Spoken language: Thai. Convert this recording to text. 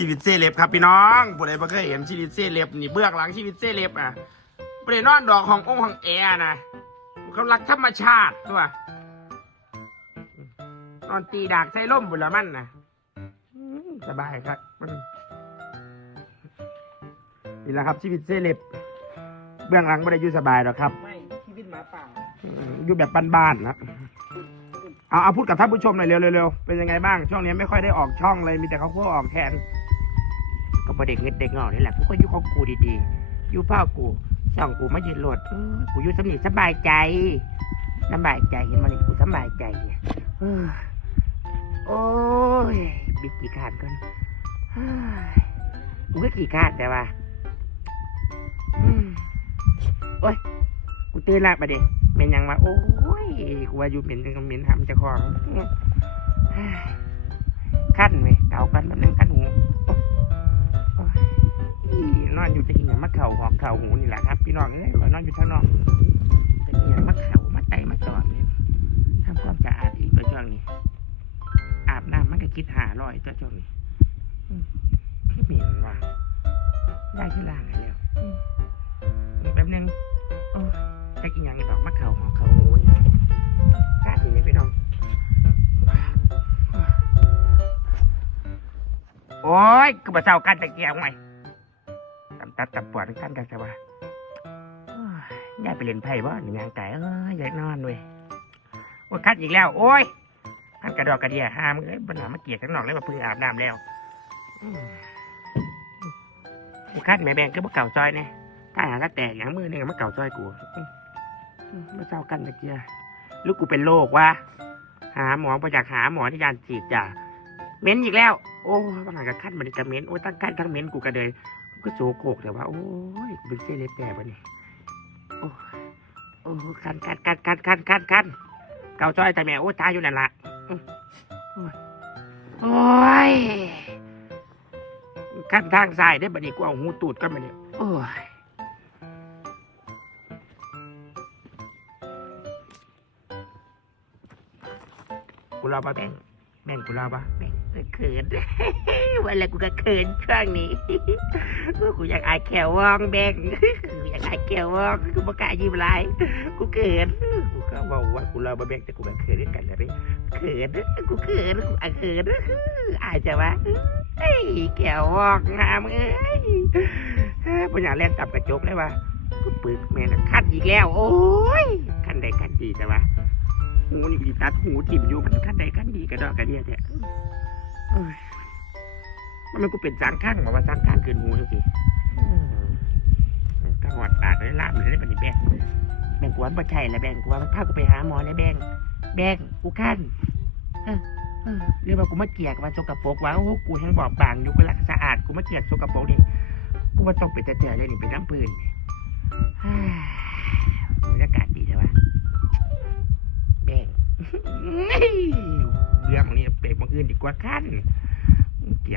ชีวิตเซเลบครับพี่น้องผู้ใดบ่เคยเห็นชีวิตเซเลบนี่เบื้องหลังชีวิตเซเลบอะบ่ได้นอนดอกขององค์ของแอร์นะเขารักธรรมชาติตัวนอนตีดากใส่ล่มบุละมันนะอืมสบายครับมันนี่แหละครับ ชีวิตเซเลบเบื้องหลังไม่ได้อยู่สบายหรอกครับไม่ชีวิตหมาป่าอืมอยู่แบบบ้านๆนะเอาเอาพูดกับท่านผู้ชมหน่อยเร็วๆเร็วๆเป็นยังไงบ้าง ช่วงนี้ไม่ค่อยได้ออกช่องเลยมีแต่เขาพวกออกแทน ก็พอเด็กเงิดเด็กงอกนี่แหละกูก็อยู่ของกูดีๆอยู่พ่อกูช่องกูไม่ยืนโหลดเออกูอยู่สำนีสบายใจสบายใจเห็นมันนี่กูสบายใจเนี่ยเออโอ้ยบิดกี่ขาดก่อนเฮ้ยกูก็กี่ขาดแต่ว่าโอ้ยกูตื่นละประเดี๋ยวเมนยังมาโอ้ยกูว่าอยู่เหม็นกันเหม็นทำจะคลองขั้นเว้ยเก่ากันแป๊บนึงขั้น อนอยู่จะอีหยังมาเข่าหอกเข่าหูนี่แหละครับ พี่น้องเอ้ยนอนอยู่ข้างนอกจะอีหยังมาเข่ามาไตมาจอดนี่ทำความสะอาดอีกตัวช่วงนี้ อาบน้ำมันก็คิดหาร้อยตัวช่วงนี้พี่เหม็นว่ะได้ที่ล่างแล้วแป๊บนึงโอ้แต่กินยังไงดอกมะเขาหอกเขาโอ้ยกล้าสิไหมพี่น้องโอ้ยกูมาเศร้ากันตะเกียงไงตำ ตัดตับปวดกันกันแต่ว่าโอ้ยยาไปเล่นไพ่บ่หนึ่งยางไก่เอ้ยอยากนอนเว้ยโอ้ยคัดอีกแล้ว โอ้ยคัดกระดอกกระเดียห้ามเอ้ยปัญหามาเกลียดข้างนอกเลยมาเพิ่งอาบน้ำแล้วอืมกูคัดแม่แบงก็บ่เก่าซอยเนี่ยถ้าหาก็แตกอย่างมือหนึงมันเก่าซอยกูมอืมไม่เศร้ากันตะเกียลูกกูเป็นโรควะหาหมอไปจากหาหมอที่ยานฉีดจ้ะเม้นอีกแล้ว โอ้บางหางกับขั้นมันกระเม้นโอ้ยตั้งขั้นทั้งเม้นกูกระเดย ก็โจโกกแต่ว่า โอ้ยเป็นเซเล็บแต่วะนี่โอ้โอ้ยคันคันคันคันคันคันคันเก่าซอยแต่แม่โอ้ตายอยู่นั่นละโอ้ยขั้นทางซ้ายได้บัดนี้กูเอาหูตูดกันมาเนี่ยโอ้ยกูรอปะแบ่งแบ่งกูรอปะแบ่ง เขินวันละกูก็เขินช่วงนี้กูอยากอายแขววองแบ่งกูอยากอายแขววองกูประกาศยิ้มลายกูเขินกูก็บอกว่ากูรอปะแบ่งแต่กูก็เขินด้วยกันนะพี่เขินกูเขินกูอายเขินอายจะวะเฮ้แขววองงามเอ้ยปัญญาแล่นตับกระจกเลยวะกูปึกแม่นะคัดอีกแล้ว โอ้ยคันใดคันดีแต่ว่าหูนี่บีตัดหูจิ้มอยู่มันขั้นใดขั้นดีกระดอกกระเดียเนี่ย มันมันกูเป็นจางข้างบอกว่าจางข้างคืนหูจริงๆกระหอดปากเลยลาบเลยได้ปฏิแบงแบงกูว่าไม่ใช่ละแบงกูว่ามันพากูไปหาหมอเลยแบงแบงกูขั้นเออเออเรื่องว่ากูมาเกลียกว่าสกปรกว่าโอ้โหกูยังบอกบางอยู่กูรักสะอาดกูมาเกลียกสกปรกนี่กูว่าต้องเป็นแต่เจอเลยนี่เป็นน้ำปืนเฮ้ยบรรยากาศดีใช่ปะแบ่ง เรื่องนี้เปรกบางอื่นดีกว่าขั้นแก่